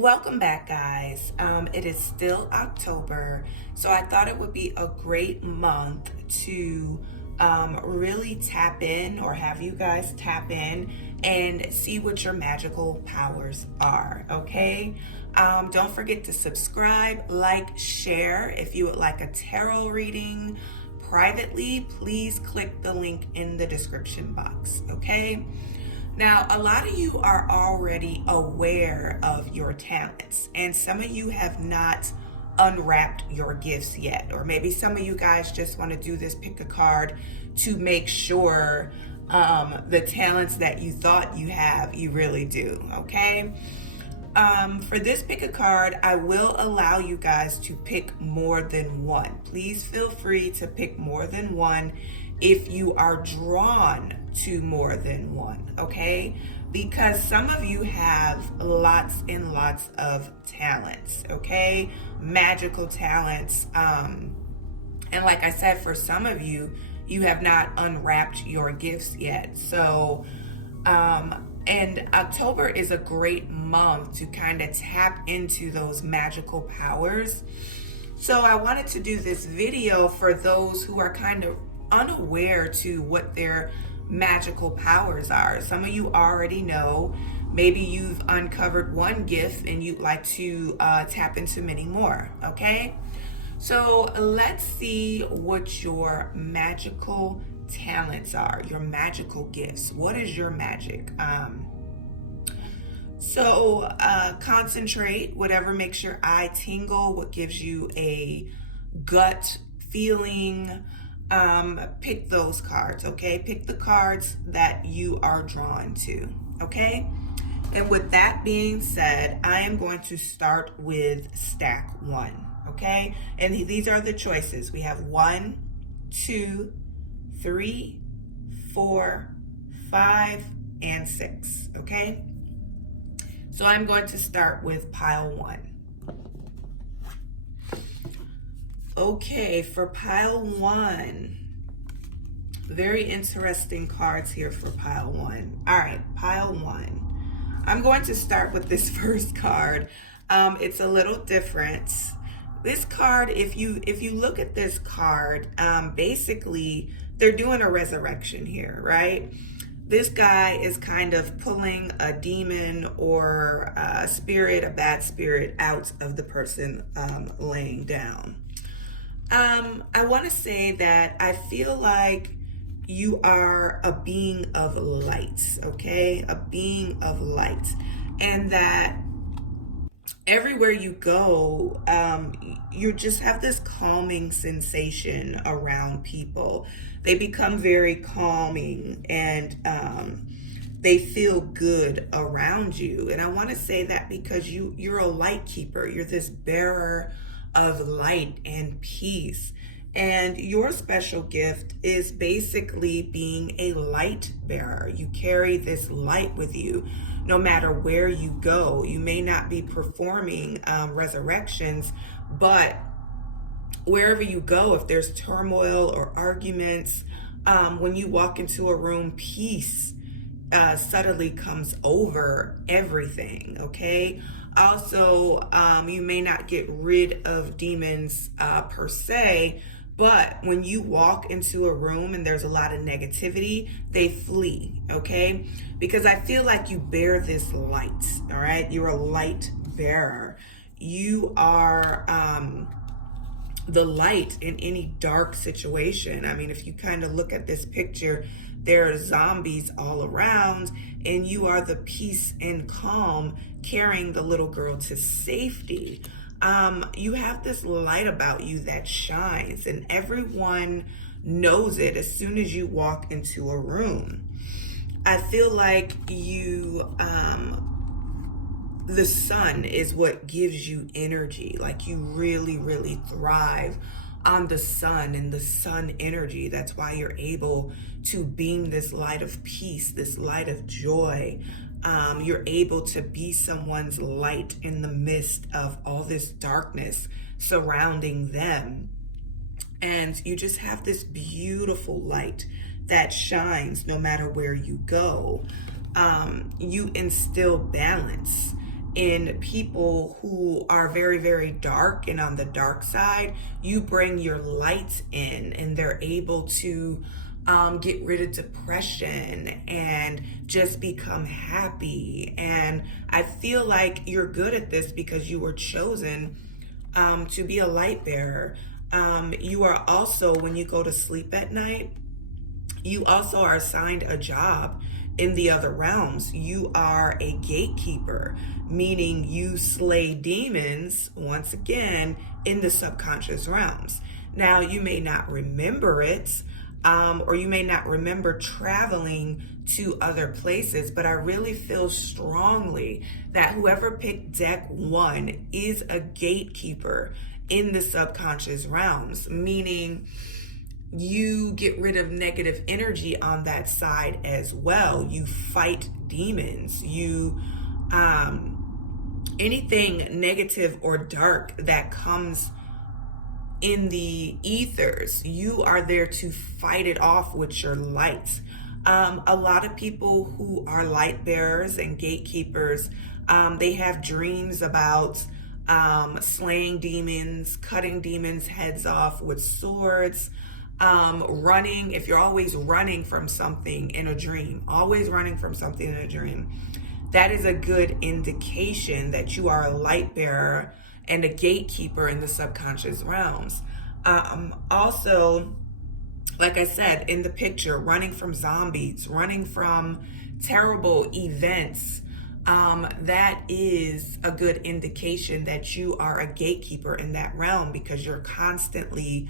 Welcome back, guys. It is still October, so I thought it would be a great month to really tap in, or have you guys tap in and see what your magical powers are, okay? Don't forget to subscribe, like, share. If you would like a tarot reading privately, please click the link in the description box, okay? Now, a lot of you are already aware of your talents, and some of you have not unwrapped your gifts yet. Or maybe some of you guys just want to do this pick a card to make sure the talents that you thought you have, you really do, okay? For this pick a card, I will allow you guys to pick more than one. Please feel free to pick more than one if you are drawn to more than one, okay? Because some of you have lots and lots of talents, okay? Magical talents. And like I said, for some of you, you have not unwrapped your gifts yet. So, and October is a great month to kind of tap into those magical powers. So I wanted to do this video for those who are kind of unaware to what their magical powers are. Some of you already know. Maybe you've uncovered one gift and you'd like to tap into many more, okay? So let's see what your magical talents are, your magical gifts. What is your magic? Concentrate, whatever makes your eye tingle, what gives you a gut feeling. Pick those cards, okay? Pick the cards that you are drawn to, okay? And with that being said, I am going to start with stack one, okay? And these are the choices. We have 1, 2, 3, 4, 5, and 6, okay? So I'm going to start with pile 1. Okay, for pile 1, very interesting cards here for pile 1. All right, pile 1. I'm going to start with this first card. It's a little different. This card, if you look at this card, basically they're doing a resurrection here, right? This guy is kind of pulling a demon or a spirit, a bad spirit, out of the person laying down. I want to say that I feel like you are a being of light, okay? A being of light. And that everywhere you go, you just have this calming sensation around people. They become very calming and they feel good around you. And I want to say that because you're a light keeper. You're this bearer of light and peace. And your special gift is basically being a light bearer. You carry this light with you no matter where you go. You may not be performing resurrections, but wherever you go, if there's turmoil or arguments, when you walk into a room, peace subtly comes over everything, okay? Also, you may not get rid of demons per se, but when you walk into a room and there's a lot of negativity, they flee, okay? Because I feel like you bear this light, all right? You're a light bearer. You are the light in any dark situation. I mean, if you kind of look at this picture, there are zombies all around, and you are the peace and calm carrying the little girl to safety. You have this light about you that shines, and everyone knows it as soon as you walk into a room. I feel like you, the sun is what gives you energy. Like you really, really thrive on the sun and the sun energy. That's why you're able to beam this light of peace, this light of joy. You're able to be someone's light in the midst of all this darkness surrounding them. And you just have this beautiful light that shines no matter where you go. You instill balance. in people who are very, very dark and on the dark side. You bring your light in, and they're able to get rid of depression and just become happy. And I feel like you're good at this because you were chosen to be a light bearer. You are also, when you go to sleep at night, you also are assigned a job in the other realms. You are a gatekeeper, meaning you slay demons, once again, in the subconscious realms. Now, you may not remember it, or you may not remember traveling to other places, but I really feel strongly that whoever picked deck 1 is a gatekeeper in the subconscious realms, meaning you get rid of negative energy on that side as well. You fight demons. You anything negative or dark that comes in the ethers, you are there to fight it off with your light. A lot of people who are light bearers and gatekeepers, they have dreams about slaying demons, cutting demons' heads off with swords, running. If you're always running from something in a dream, that is a good indication that you are a light bearer and a gatekeeper in the subconscious realms. Also, like I said in the picture, running from zombies, running from terrible events, that is a good indication that you are a gatekeeper in that realm, because you're constantly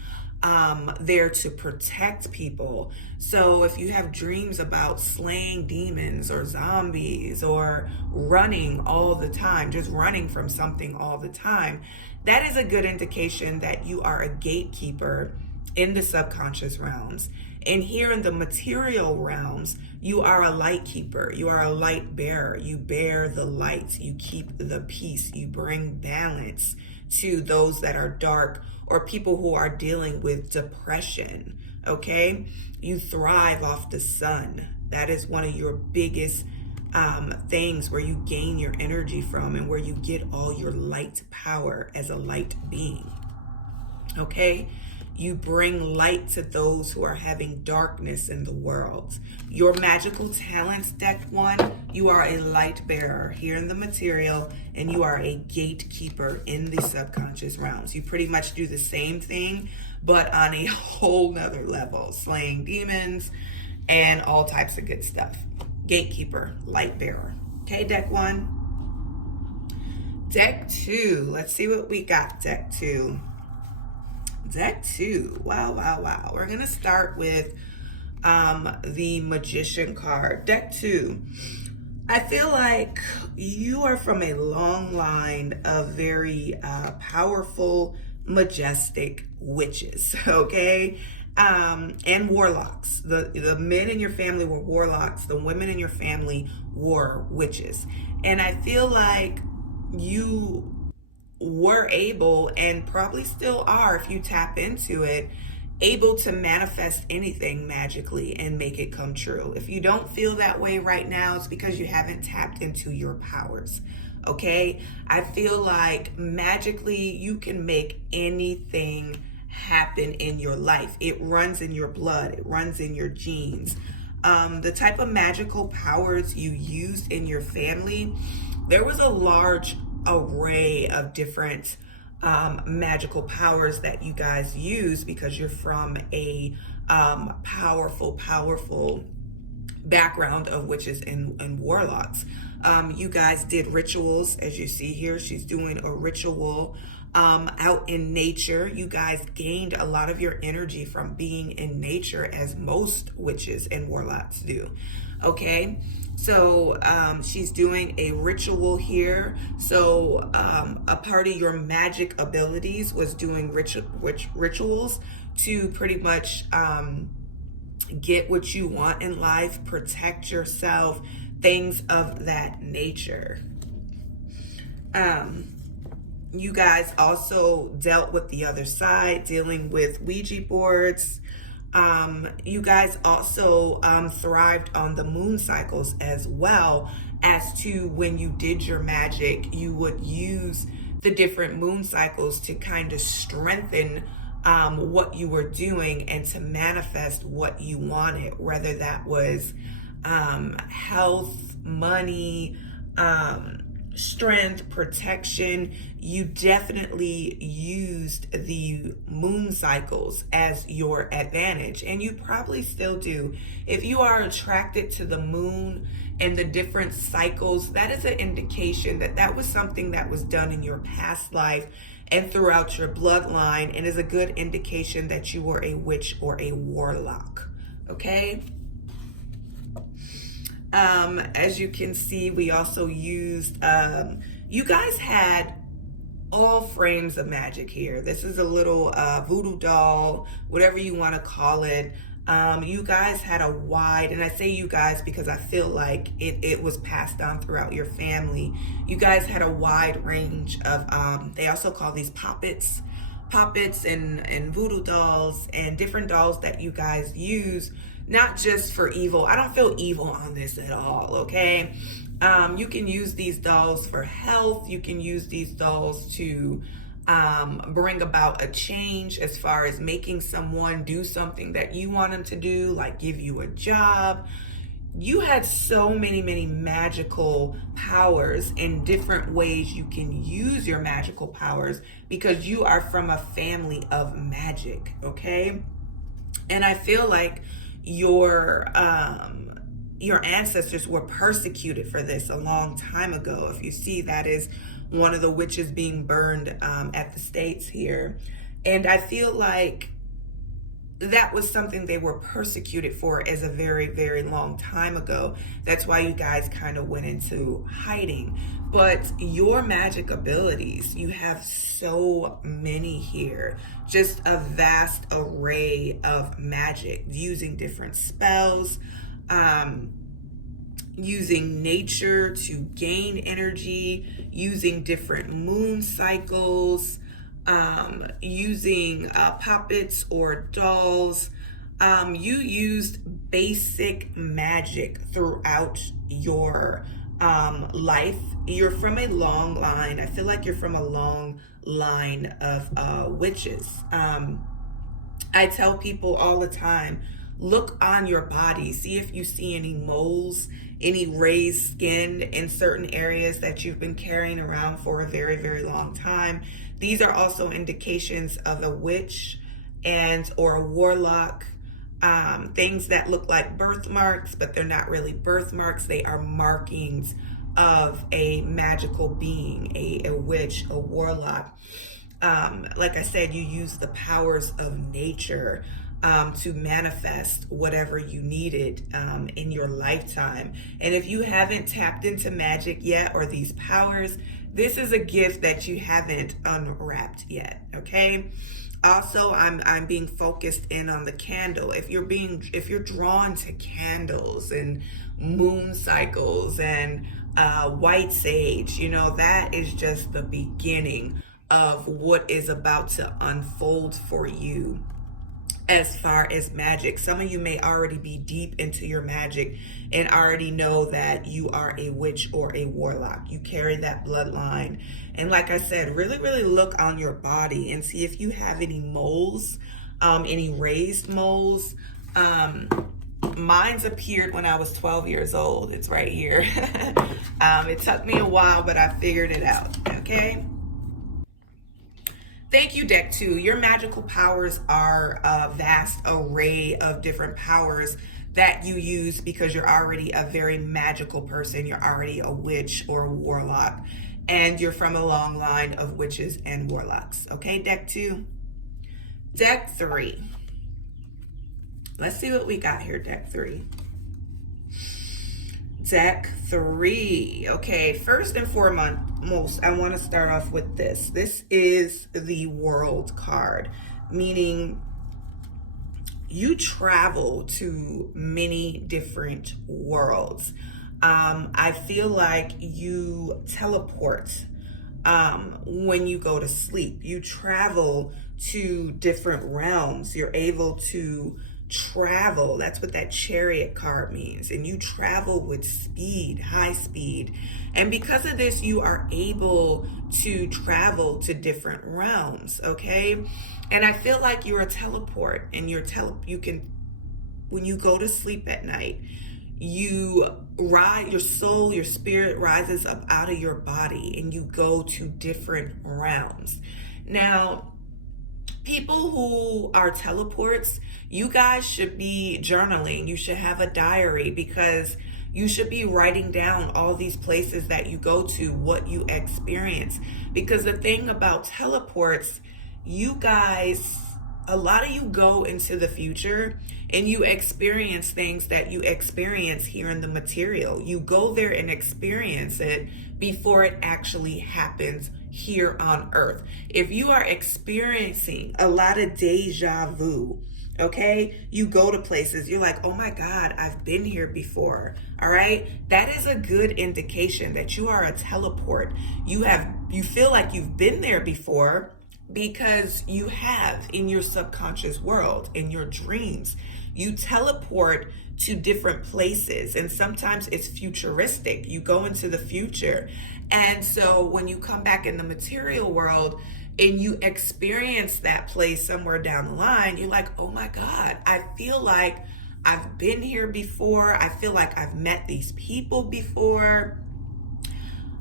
there to protect people. So if you have dreams about slaying demons or zombies or running all the time, just running from something all the time, that is a good indication that you are a gatekeeper in the subconscious realms. And here in the material realms, you are a light keeper. You are a light bearer. You bear the light. You keep the peace. You bring balance to those that are dark or people who are dealing with depression. Okay? You thrive off the sun. That is one of your biggest things where you gain your energy from and where you get all your light power as a light being. Okay? You bring light to those who are having darkness in the world. Your magical talents, deck 1, you are a light bearer here in the material, and you are a gatekeeper in the subconscious realms. You pretty much do the same thing, but on a whole nother level, slaying demons and all types of good stuff. Gatekeeper, light bearer. Okay, deck 1. Deck 2, let's see what we got, deck 2. Deck 2, wow. We're gonna start with the Magician card. Deck 2, I feel like you are from a long line of very powerful, majestic witches, okay? And warlocks. The men in your family were warlocks. The women in your family were witches. And I feel like you were able, and probably still are if you tap into it, able to manifest anything magically and make it come true. If you don't feel that way right now, it's because you haven't tapped into your powers. Okay? I feel like magically you can make anything happen in your life. It runs in your blood. It runs in your genes. The type of magical powers you used in your family, there was a large array of different magical powers that you guys use because you're from a powerful background of witches and warlocks. You guys did rituals, as you see here. She's doing a ritual out in nature. You guys gained a lot of your energy from being in nature, as most witches and warlocks do. Okay, so she's doing a ritual here. So a part of your magic abilities was doing rituals to pretty much get what you want in life, protect yourself, things of that nature. You guys also dealt with the other side, dealing with Ouija boards. You guys also thrived on the moon cycles as well, as to when you did your magic, you would use the different moon cycles to kind of strengthen what you were doing and to manifest what you wanted, whether that was health, money, strength, protection. You definitely used the moon cycles as your advantage, and you probably still do. If you are attracted to the moon and the different cycles, that is an indication that that was something that was done in your past life and throughout your bloodline, and is a good indication that you were a witch or a warlock. Okay? As you can see, we also used, you guys had all frames of magic here. This is a little voodoo doll, whatever you want to call it. You guys had a wide, and I say you guys because I feel like it was passed down throughout your family. You guys had a wide range of, they also call these poppets and voodoo dolls and different dolls that you guys use, not just for evil. I don't feel evil on this at all, okay? You can use these dolls for health. You can use these dolls to bring about a change as far as making someone do something that you want them to do, like give you a job. You had so many magical powers in different ways you can use your magical powers because you are from a family of magic, okay? And I feel like your ancestors were persecuted for this a long time ago. If you see, that is one of the witches being burned at the States here. And I feel like that was something they were persecuted for as a very long time ago. That's why you guys kind of went into hiding. But your magic abilities, you have so many here. Just a vast array of magic, using different spells, using nature to gain energy, using different moon cycles, using puppets or dolls. You used basic magic throughout your life. You're from a long line. I feel like you're from a long line of witches. I tell people all the time, look on your body, see if you see any moles, any raised skin in certain areas that you've been carrying around for a very long time. These are also indications of a witch or a warlock. Things that look like birthmarks, but they're not really birthmarks. They are markings of a magical being, a witch, a warlock. Like I said, you use the powers of nature to manifest whatever you needed in your lifetime. And if you haven't tapped into magic yet, or these powers, this is a gift that you haven't unwrapped yet, okay? Also, I'm being focused in on the candle. If you're drawn to candles and moon cycles and white sage, you know, that is just the beginning of what is about to unfold for you as far as magic. Some of you may already be deep into your magic and already know that you are a witch or a warlock. You carry that bloodline. And like I said, really look on your body and see if you have any moles, any raised moles. Mine's appeared when I was 12 years old. It's right here. It took me a while, but I figured it out, okay? Thank you, Deck 2. Your magical powers are a vast array of different powers that you use because you're already a very magical person. You're already a witch or a warlock, and you're from a long line of witches and warlocks. Okay, Deck 2. Deck 3. Let's see what we got here, Deck 3. Deck 3. Okay, first and foremost, I want to start off with this. This is the World card, meaning you travel to many different worlds. I feel like you teleport when you go to sleep. You travel to different realms. You're able to travel. That's what that Chariot card means. And you travel with speed, high speed. And because of this, you are able to travel to different realms, okay? And I feel like you're a teleport, and you can, when you go to sleep at night, your soul, your spirit rises up out of your body, and you go to different realms. Now, people who are teleports, you guys should be journaling. You should have a diary, because you should be writing down all these places that you go to, what you experience. Because the thing about teleports, you guys, a lot of you go into the future and you experience things that you experience here in the material. You go there and experience it before it actually happens here on earth. If you are experiencing a lot of deja vu, okay, you go to places, you're like, oh my God, I've been here before. All right, that is a good indication that you are a teleport. You feel like you've been there before, because you have, in your subconscious world, in your dreams, you teleport to different places, and sometimes it's futuristic. You go into the future, and so when you come back in the material world and you experience that place somewhere down the line, you're like, oh my God, I feel like I've been here before. I feel like I've met these people before.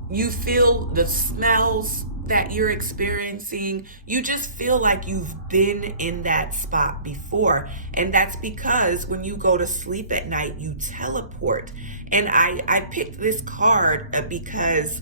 You feel the smells that you're experiencing. You just feel like you've been in that spot before. And that's because when you go to sleep at night, you teleport. And I picked this card because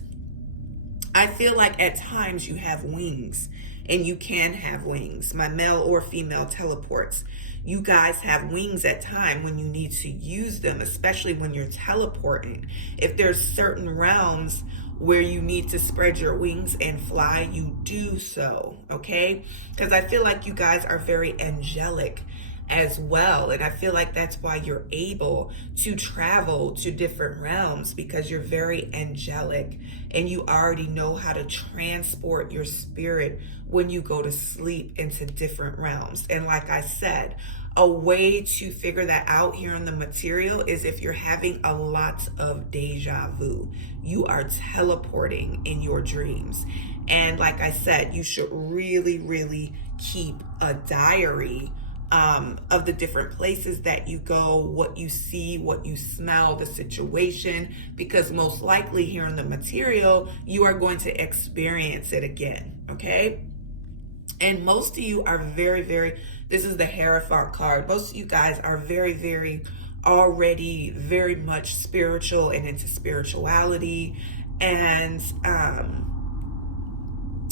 I feel like at times you have wings, and you can have wings. My male or female teleports, you guys have wings at time when you need to use them, especially when you're teleporting. If there's certain realms where you need to spread your wings and fly, you do so, okay? Because I feel like you guys are very angelic as well, and I feel like that's why you're able to travel to different realms, because you're very angelic and you already know how to transport your spirit when you go to sleep into different realms. And like I said, a way to figure that out here in the material is if you're having a lot of deja vu. You are teleporting in your dreams. And like I said, you should really, really keep a diary of the different places that you go, what you see, what you smell, the situation, because most likely here in the material, you are going to experience it again, okay? And most of you are very, very, this is the Hierophant card. Most of you guys are very, very already very much spiritual and into spirituality. And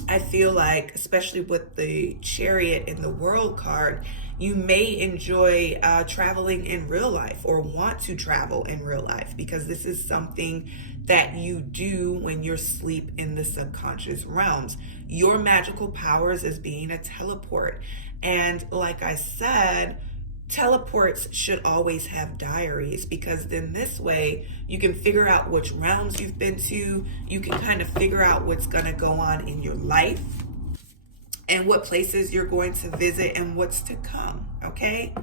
I feel like, especially with the Chariot and the World card, you may enjoy traveling in real life, or want to travel in real life, because this is something that you do when you're asleep in the subconscious realms. Your magical powers is being a teleport. And like I said, teleports should always have diaries, because then this way you can figure out which realms you've been to. You can kind of figure out what's going to go on in your life and what places you're going to visit and what's to come, okay?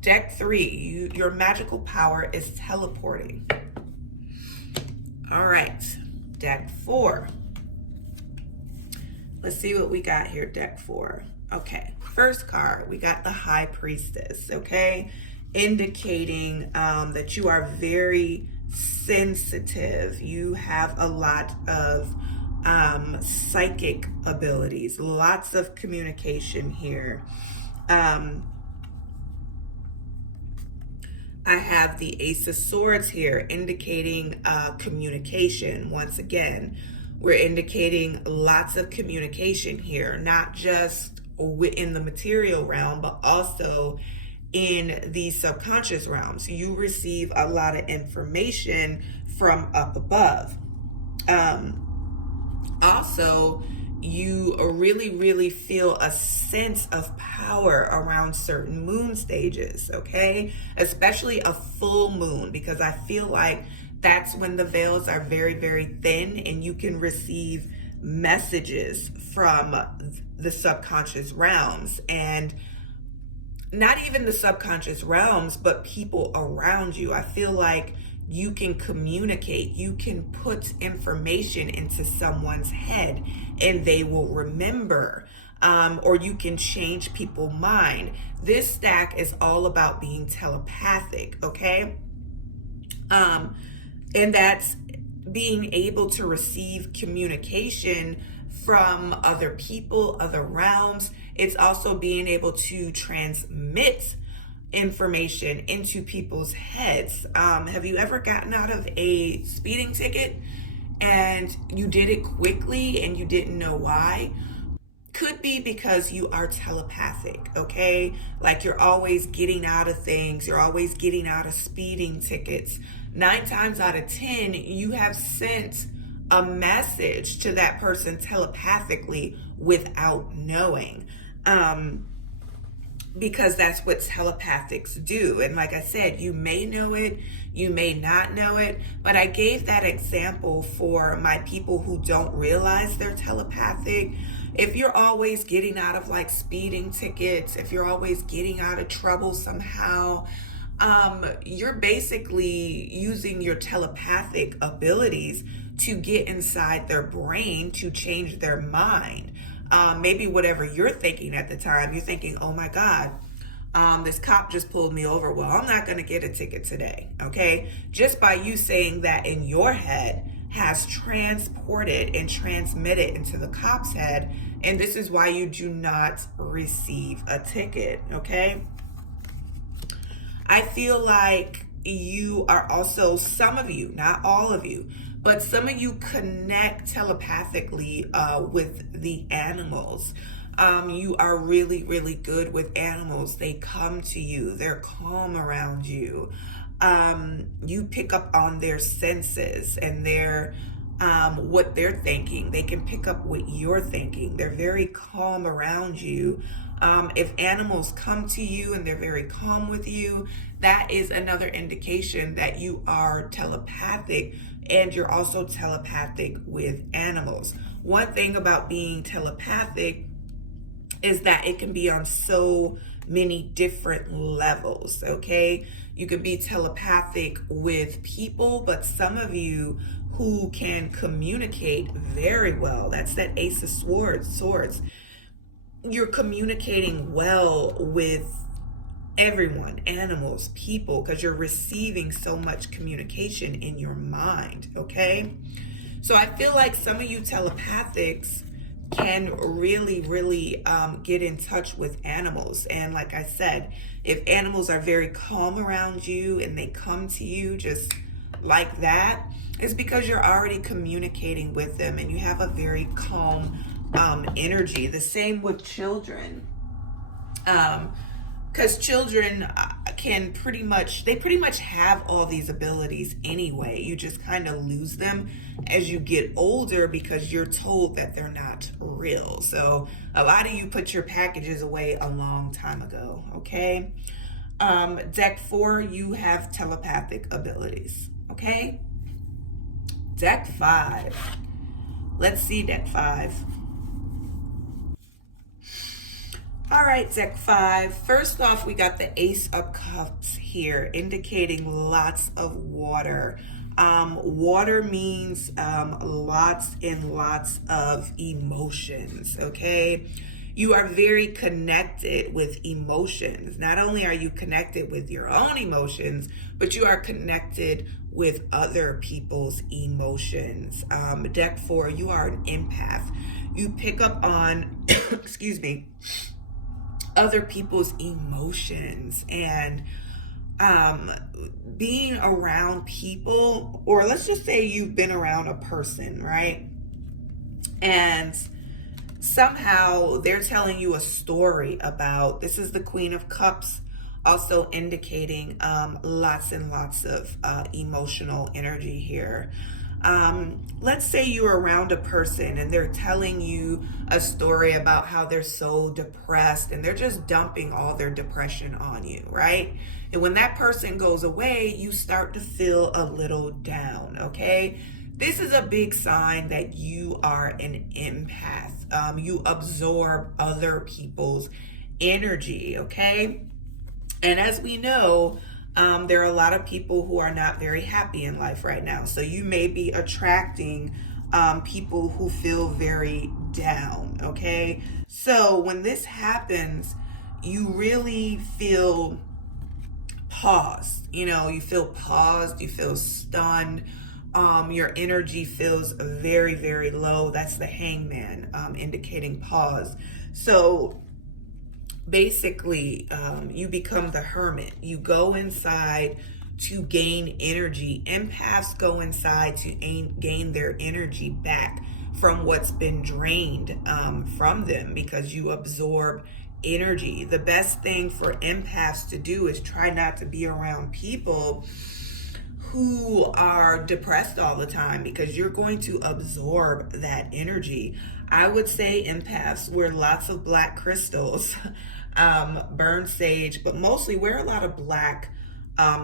Deck 3, your magical power is teleporting. All right, deck 4. Let's see what we got here, deck 4. Okay, first card, we got the High Priestess, okay? Indicating that you are very sensitive. You have a lot of psychic abilities, lots of communication here. I have the Ace of Swords here, indicating communication. Once again, we're indicating lots of communication here, not just in the material realm, but also in the subconscious realms. You receive a lot of information from up above. Also, you really, really feel a sense of power around certain moon stages, okay? Especially a full moon, because I feel like that's when the veils are very, very thin and you can receive messages from the subconscious realms. And not even the subconscious realms, but people around you. I feel like you can communicate, you can put information into someone's head and they will remember. Or you can change people's mind. This stack is all about being telepathic, okay? And that's being able to receive communication from other people, other realms. It's also being able to transmit information into people's heads. Have you ever gotten out of a speeding ticket and you did it quickly and you didn't know why? Could be because you are telepathic, okay? Like you're always getting out of things, you're always getting out of speeding tickets. 9 times out of 10, you have sent a message to that person telepathically without knowing. Because that's what telepathics do. And like I said, you may know it, you may not know it, but I gave that example for my people who don't realize they're telepathic. If you're always getting out of like speeding tickets, if you're always getting out of trouble somehow, you're basically using your telepathic abilities to get inside their brain to change their mind. Maybe whatever you're thinking at the time, you're thinking, oh my God, this cop just pulled me over. Well, I'm not going to get a ticket today. Okay. Just by you saying that in your head has transported and transmitted into the cop's head. And this is why you do not receive a ticket. Okay. I feel like you are also, some of you, not all of you, but some of you connect telepathically with the animals. You are really, really good with animals. They come to you. They're calm around you. You pick up on their senses and their what they're thinking. They can pick up what you're thinking. They're very calm around you. If animals come to you and they're very calm with you, that is another indication that you are telepathic, and you're also telepathic with animals. One thing about being telepathic is that it can be on so many different levels, okay? You can be telepathic with people, but some of you who can communicate very well, that's that Ace of Swords. You're communicating well with everyone, animals, people, because you're receiving so much communication in your mind, okay? So I feel like some of you telepathics can really, really get in touch with animals. And like I said, if animals are very calm around you and they come to you just like that, it's because you're already communicating with them and you have a very calm energy. The same with children. Because children can pretty much have all these abilities anyway. You just kind of lose them as you get older because you're told that they're not real. So a lot of you put your packages away a long time ago, okay? Deck 4, you have telepathic abilities, okay? Deck 5. Let's see deck 5. All right, deck 5. First off, we got the Ace of Cups here, indicating lots of water. Water means lots and lots of emotions, okay? You are very connected with emotions. Not only are you connected with your own emotions, but you are connected with other people's emotions. Deck 4, you are an empath. You pick up on, excuse me, other people's emotions, and being around people, or let's just say you've been around a person, right? And somehow they're telling you a story about, this is the Queen of Cups, also indicating lots and lots of emotional energy here. Let's say you're around a person and they're telling you a story about how they're so depressed and they're just dumping all their depression on you, right? And when that person goes away, you start to feel a little down, okay? This is a big sign that you are an empath. You absorb other people's energy, okay? And as we know, there are a lot of people who are not very happy in life right now. So you may be attracting people who feel very down, okay? So when this happens, you really feel paused. You feel paused, you feel stunned. Your energy feels very, very low. That's the hangman, indicating pause. So basically, you become the hermit. You go inside to gain energy. Empaths go inside to gain their energy back from what's been drained from them, because you absorb energy. The best thing for empaths to do is try not to be around people who are depressed all the time, because you're going to absorb that energy. I would say empaths wear lots of black crystals, burn sage, but mostly wear a lot of black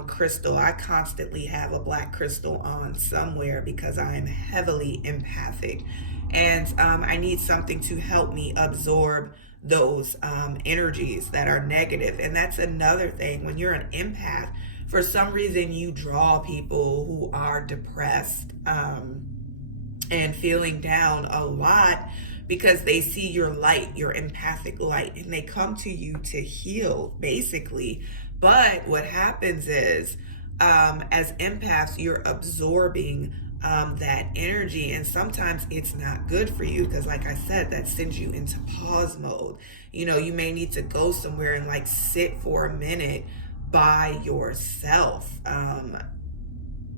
crystal. I constantly have a black crystal on somewhere because I am heavily empathic, and I need something to help me absorb those energies that are negative. And that's another thing. When you're an empath, for some reason you draw people who are depressed and feeling down a lot, because they see your light, your empathic light, and they come to you to heal, basically. But what happens is, as empaths, you're absorbing that energy, and sometimes it's not good for you, because like I said, that sends you into pause mode. You may need to go somewhere and like sit for a minute by yourself.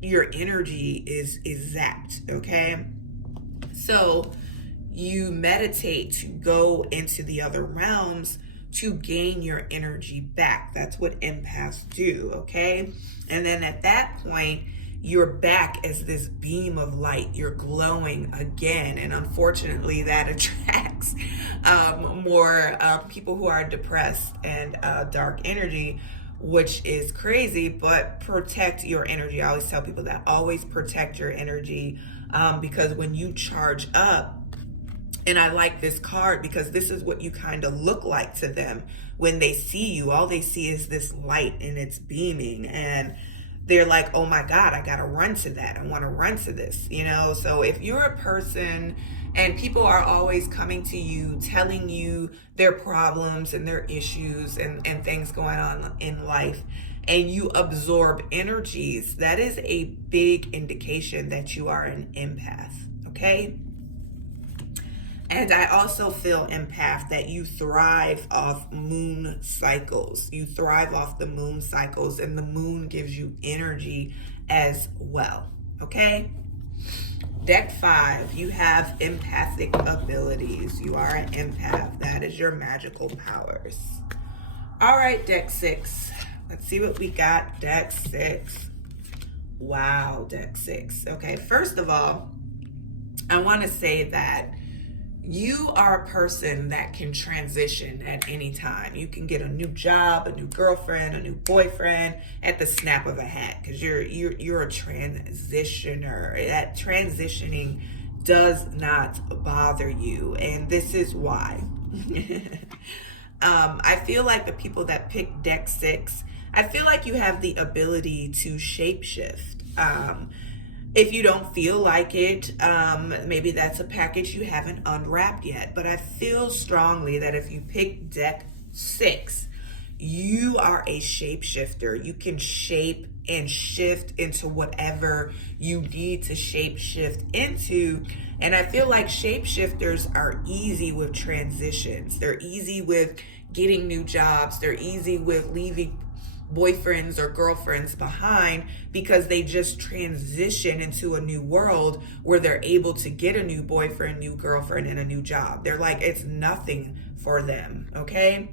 Your energy is zapped, okay? So you meditate to go into the other realms to gain your energy back. That's what empaths do, okay? And then at that point, you're back as this beam of light. You're glowing again. And unfortunately, that attracts more people who are depressed and dark energy, which is crazy. But protect your energy. I always tell people that. Always protect your energy, because when you charge up, and I like this card because this is what you kind of look like to them when they see you. All they see is this light and it's beaming, and they're like, oh my God, I gotta run to that. I wanna run to this, So if you're a person and people are always coming to you, telling you their problems and their issues and things going on in life, and you absorb energies, that is a big indication that you are an empath, okay? And I also feel, empath, that you thrive off moon cycles. You thrive off the moon cycles, and the moon gives you energy as well, okay? Deck 5, you have empathic abilities. You are an empath. That is your magical powers. All right, deck 6. Let's see what we got. Deck 6. Wow, deck 6. Okay, first of all, I want to say that you are a person that can transition at any time. You can get a new job, a new girlfriend, a new boyfriend at the snap of a hat, because you're a transitioner. That transitioning does not bother you, and this is why. I feel like the people that pick deck 6, I feel like you have the ability to shapeshift. If you don't feel like it, maybe that's a package you haven't unwrapped yet. But I feel strongly that if you pick deck 6, you are a shapeshifter. You can shape and shift into whatever you need to shape shift into. And I feel like shapeshifters are easy with transitions. They're easy with getting new jobs. They're easy with leaving boyfriends or girlfriends behind, because they just transition into a new world where they're able to get a new boyfriend, new girlfriend, and a new job. They're like, it's nothing for them, okay?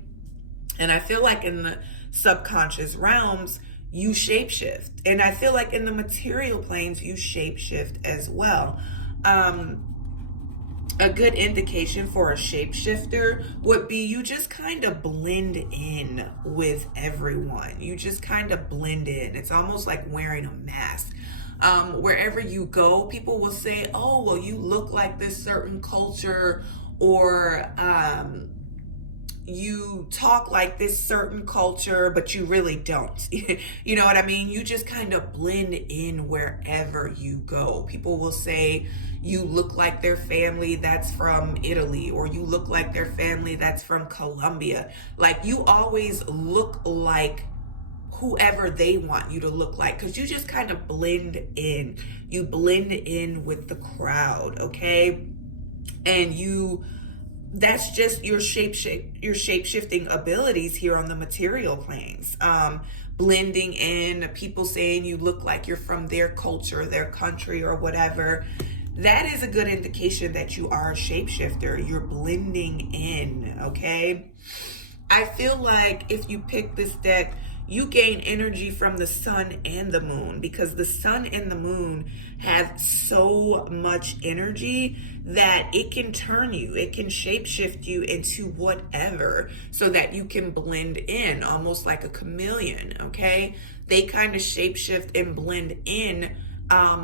And I feel like in the subconscious realms, you shapeshift. And I feel like in the material planes, you shapeshift as well. A good indication for a shapeshifter would be you just kind of blend in with everyone. You just kind of blend in. It's almost like wearing a mask. Wherever you go, people will say, oh, well, you look like this certain culture, or you talk like this certain culture, but you really don't. You know what I mean? You just kind of blend in wherever you go. People will say you look like their family that's from Italy, or you look like their family that's from Colombia. Like, you always look like whoever they want you to look like, because you just kind of blend in. You blend in with the crowd, okay? And that's just your your shape shifting abilities here on the material planes. Blending in, people saying you look like you're from their culture, their country, or whatever. That is a good indication that you are a shapeshifter. You're blending in, okay? I feel like if you pick this deck, you gain energy from the sun and the moon, because the sun and the moon have so much energy that it can turn you, it can shapeshift you into whatever, so that you can blend in almost like a chameleon, okay? They kind of shapeshift and blend in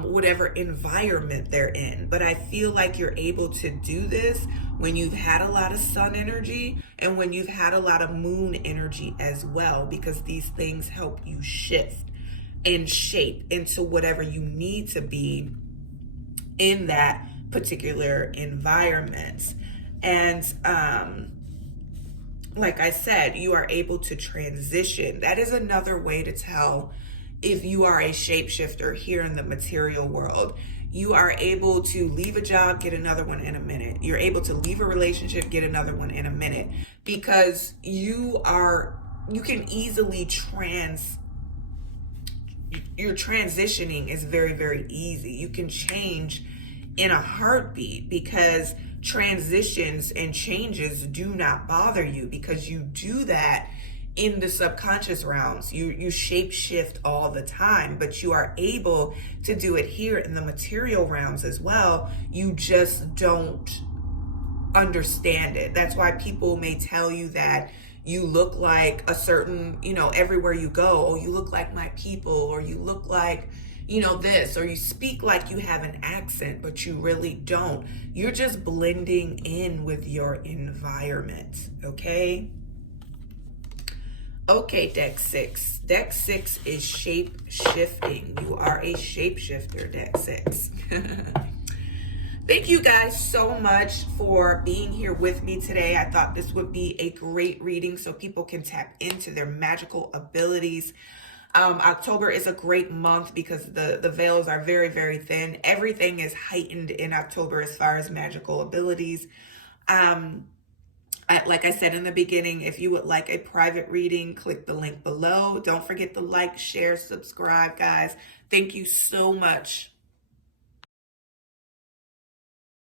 whatever environment they're in. But I feel like you're able to do this when you've had a lot of sun energy and when you've had a lot of moon energy as well, because these things help you shift and shape into whatever you need to be in that particular environment. And like I said, you are able to transition. That is another way to tell if you are a shapeshifter here in the material world. You are able to leave a job, get another one in a minute. You're able to leave a relationship, get another one in a minute, because you can easily your transitioning is very, very easy. You can change in a heartbeat, because transitions and changes do not bother you, because you do that in the subconscious realms. You shape shift all the time, but you are able to do it here in the material realms as well. You just don't understand it. That's why people may tell you that you look like a certain, everywhere you go, oh, you look like my people, or you look like, this, or you speak like you have an accent, but you really don't. You're just blending in with your environment, okay? Okay, deck 6. Deck 6 is shape shifting. You are a shapeshifter, deck 6. Thank you guys so much for being here with me today. I thought this would be a great reading so people can tap into their magical abilities. October is a great month because the veils are very, very thin. Everything is heightened in October as far as magical abilities. Like I said in the beginning, if you would like a private reading, click the link below. Don't forget to like, share, subscribe, guys. Thank you so much.